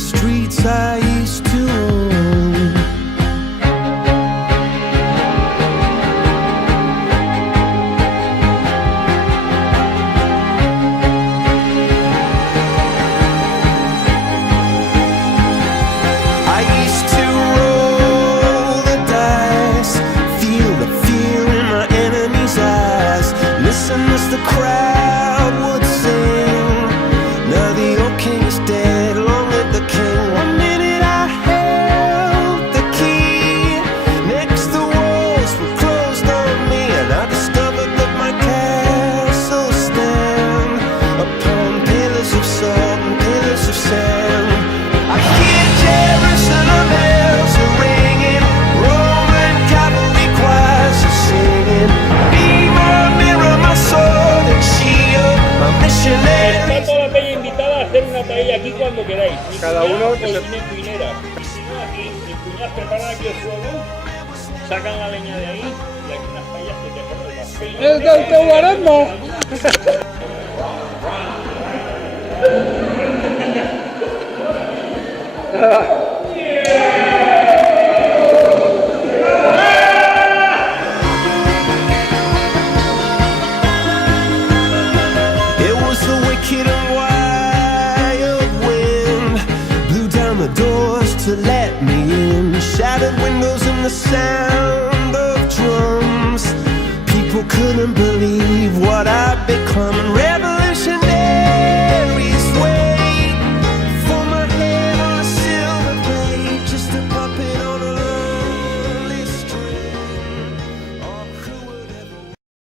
streets I used to own. I used to roll the dice, feel the fear in my enemy's eyes, listen as the crowd would sing. Now the old king is dead, long live the king. One minute I held the key, next the walls were closed on me, and I discovered that my castle stand upon pillars of salt and pillars of sand. I hear Jerusalem bells are ringing, Roman cavalry choirs are singing. Be my mirror, my sword and shield, my missionary. Está toda la peña invitada a hacer una paella aquí cuando queráis. Mi Cada cuñado uno que se- cocina en Pinera. Y si no, aquí, mis cuñados preparan aquí el fuego, sacan la leña de ahí y aquí unas paellas que te ponen el ¡Es de Altobaranda! It was the wicked and wild wind, blew down the doors to let me in, shattered windows and the sound of drums. People couldn't